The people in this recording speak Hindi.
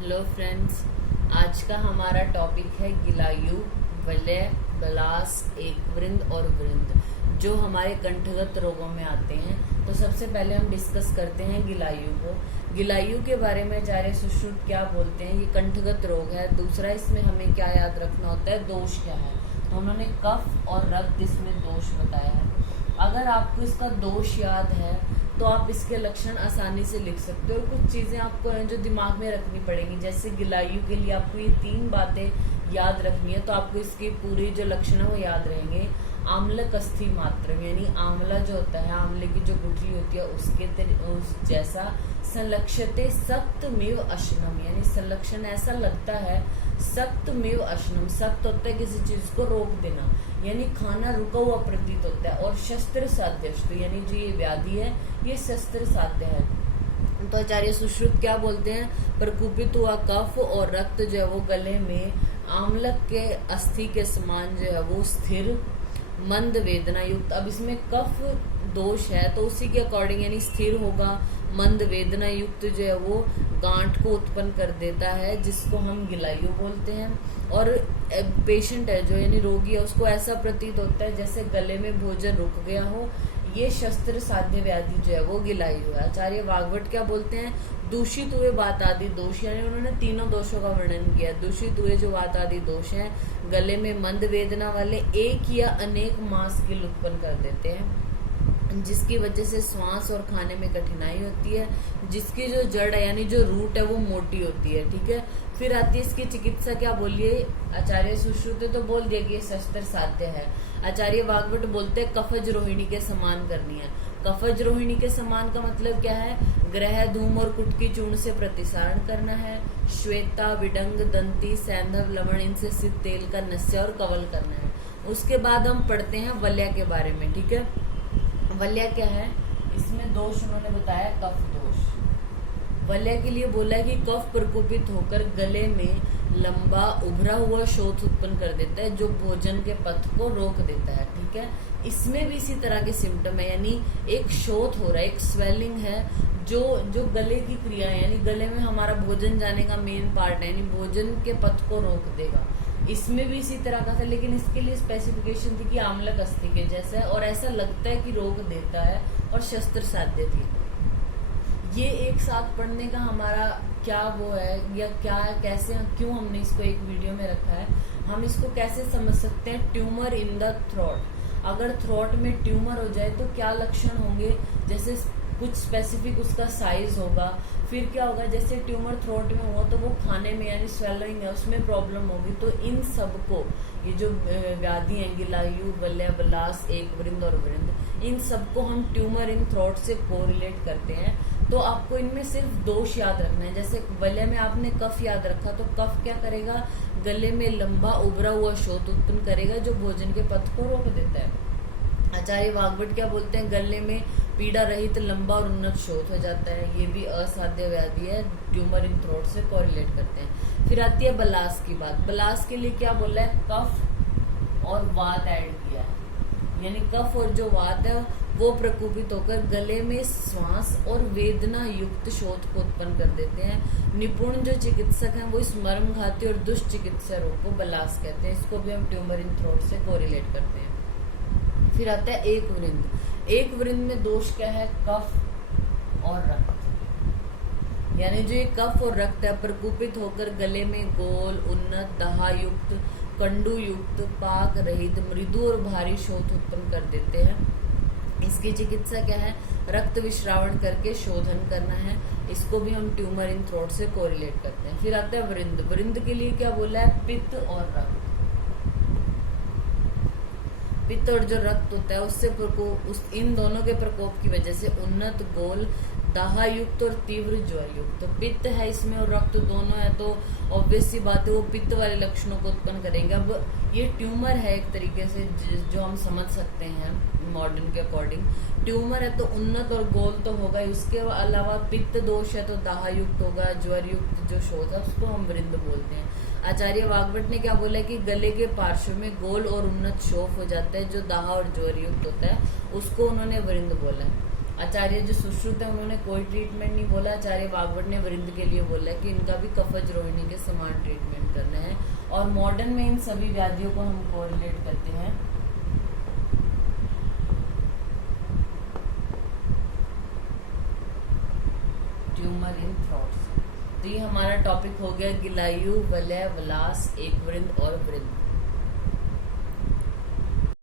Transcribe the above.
हेलो फ्रेंड्स, आज का हमारा टॉपिक है गिलायु, वलय, बलास, एकवृंद और वृंद, जो हमारे कंठगत रोगों में आते हैं। तो सबसे पहले हम डिस्कस करते हैं गिलायु को। गिलायु के बारे में आचार्य सुश्रुत क्या बोलते हैं? ये कंठगत रोग है। दूसरा, इसमें हमें क्या याद रखना होता है, दोष क्या है। तो उन्होंने कफ और रक्त इसमें दोष बताया है। अगर आपको इसका दोष याद है तो आप इसके लक्षण आसानी से लिख सकते हो। और कुछ चीजें आपको हैं जो दिमाग में रखनी पड़ेंगी। जैसे गिलायु के लिए आपको ये 3 बातें याद रखनी है, तो आपको इसकी पूरी जो लक्षण है वो याद रहेंगे। आम्लक अस्थि मात्र, यानी आंवला जो होता है, आंवले की जो गुठली होती है उस जैसा। संलक्षते सप्तमेव अशनम, यानी संलक्षण ऐसा लगता है। सप्तमेव अशनम, सप्त होता है किसी चीज को रोक देना, यानी खाना रुका हुआ प्रतीत होता है। और शस्त्र साध्यस्तु, यानी जो ये व्याधि है ये शस्त्र साध्य है। तो आचार्य सुश्रुत क्या बोलते हैं? प्रकुपित हुआ कफ और रक्त जो है वो गले में आम्लक के अस्थि के समान जो है वो स्थिर, मंद वेदना युक्त। अब इसमें कफ दोष है तो उसी के अकॉर्डिंग यानी स्थिर होगा, मंद वेदना युक्त जो है वो गांठ को उत्पन्न कर देता है, जिसको हम गिलायु बोलते हैं। और पेशेंट है जो यानी रोगी है, उसको ऐसा प्रतीत होता है जैसे गले में भोजन रुक गया हो। ये शस्त्र साध्य व्याधि जो है वो गिलायु है। आचार्य वाग्भट क्या बोलते हैं? दूषित हुए वात आदि दोष, यानी उन्होंने तीनों दोषों का वर्णन किया। दूषित हुए जो वात आदि दोष हैं, गले में मंद वेदना वाले एक या अनेक मांस कील उत्पन्न कर देते हैं, जिसकी वजह से श्वास और खाने में कठिनाई होती है, जिसकी जो जड़ है यानी जो रूट है वो मोटी होती है। ठीक है। फिर आती है इसकी चिकित्सा। क्या बोलिए? आचार्य सुश्रुत तो बोल दिया कि ये शस्त्र साध्य है। आचार्य वाग्भट बोलते हैं कफज रोहिणी के समान करनी है। कफज रोहिणी के समान का मतलब क्या है? ग्रह, धूम और कुटकी चूर्ण से प्रतिसारण करना है। श्वेता, विडंग, दंती, सैंधव, लवण, इनसे सिद्ध तेल का नस्य और कवल करना है। उसके बाद हम पढ़ते हैं वलय के बारे में। ठीक है। वलय क्या है? इसमें दोष उन्होंने बताया कफ दोष। वलय के लिए बोला है कि कफ प्रकोपित होकर गले में लंबा उभरा हुआ शोथ उत्पन्न कर देता है, जो भोजन के पथ को रोक देता है। ठीक है। इसमें भी इसी तरह के सिम्टम है, यानी एक शोथ हो रहा है, एक स्वेलिंग है, जो गले की क्रिया है, यानी गले में हमारा भोजन जाने का मेन पार्ट है, यानी भोजन के पथ को रोक देगा। इसमें भी इसी तरह का था, लेकिन इसके लिए स्पेसिफिकेशन थी कि आम्लक अस्थि के जैसा है और ऐसा लगता है कि रोक देता है और शस्त्र साध्य थी। ये एक साथ पढ़ने का हमारा क्या वो है, या क्या कैसे क्यों हमने इसको एक वीडियो में रखा है, हम इसको कैसे समझ सकते हैं? Tumour in the throat. अगर थ्रोट में ट्यूमर हो जाए तो क्या लक्षण होंगे? जैसे कुछ स्पेसिफिक उसका साइज होगा। फिर क्या होगा? जैसे ट्यूमर थ्रोट में हुआ तो वो खाने में यानी स्वेलोइंग है उसमें प्रॉब्लम होगी। तो इन सबको, ये जो व्याधि है गिलायु, वलय, बलास, एकवृंद और वृंद, इन सबको हम ट्यूमर इन थ्रोट से कोरिलेट करते हैं। तो आपको इनमें सिर्फ दोष याद रखना है। जैसे वलय में आपने कफ याद रखा, तो कफ क्या करेगा? गले में लंबा उभरा हुआ शोथ उत्पन्न करेगा, जो भोजन के पथ को रोक देता है। आचार्य वाग्भट क्या बोलते हैं? गले में पीड़ा रहित लंबा और उन्नत शोथ हो जाता है। ये भी असाध्य व्याधि है, ट्यूमर इन थ्रोट से कोरिलेट करते हैं। फिर आती है बलास की बात। बलास के लिए क्या बोला है? कफ और वात ऐड किया है, यानी कफ और जो वात है वो प्रकोपित होकर गले में श्वास और वेदना युक्त शोथ को उत्पन्न कर देते हैं। निपुण जो चिकित्सक हैं वो इस मर्मघाती और दुष्ट चिकित्सा रोग को बलास कहते हैं। इसको भी हम ट्यूमर इन थ्रोट से कोरिलेट करते हैं। फिर आता है एक वृंद। एक वृंद में दोष क्या है? कफ और रक्त, यानी जो ये कफ और रक्त है प्रकोपित होकर गले में गोल, उन्नत, दहा युक्त, कंडू युक्त, पाक रहित, मृदु और भारी शोथ उत्पन्न कर देते हैं। इसकी चिकित्सा क्या है? रक्त विश्रावण करके शोधन करना है। इसको भी हम ट्यूमर इन थ्रोट से कोरिलेट करते हैं। फिर आता है वृंद। वृंद के लिए क्या बोला है? पित्त और रक्त। पित्त और जो रक्त होता है उससे प्रकोप, इन दोनों के प्रकोप की वजह से उन्नत, गोल, दाहा युक्त और तीव्र ज्वर युक्त। तो पित्त है इसमें और रक्त दोनों है, तो ऑब्वियस सी बात है वो पित्त वाले लक्षणों को उत्पन्न करेंगे। अब ये ट्यूमर है एक तरीके से जो हम समझ सकते हैं मॉडर्न के अकॉर्डिंग। ट्यूमर है तो उन्नत और गोल तो होगा, उसके अलावा पित्त दोष है तो दाहा युक्त होगा, ज्वर युक्त जो शोथ है उसको हम वृंद बोलते हैं। आचार्य वाग्भट ने क्या बोला कि गले के पार्श्व में गोल और उन्नत शोफ हो जाता है, जो दाहा और ज्वर युक्त होता है, उसको उन्होंने वृंद बोला है। आचार्य जो सुश्रुत है उन्होंने कोई ट्रीटमेंट नहीं बोला। आचार्य वाग्भट ने वृंद के लिए बोला कि इनका भी कफज रोहिणी के समान ट्रीटमेंट करना है। और मॉडर्न में इन सभी व्याधियों को हम कोरिलेट करते हैं ट्यूमर इन थ्रोट्स। तो ये हमारा टॉपिक हो गया गिलायु, वलय, वलास, एकवृंद और वृंद।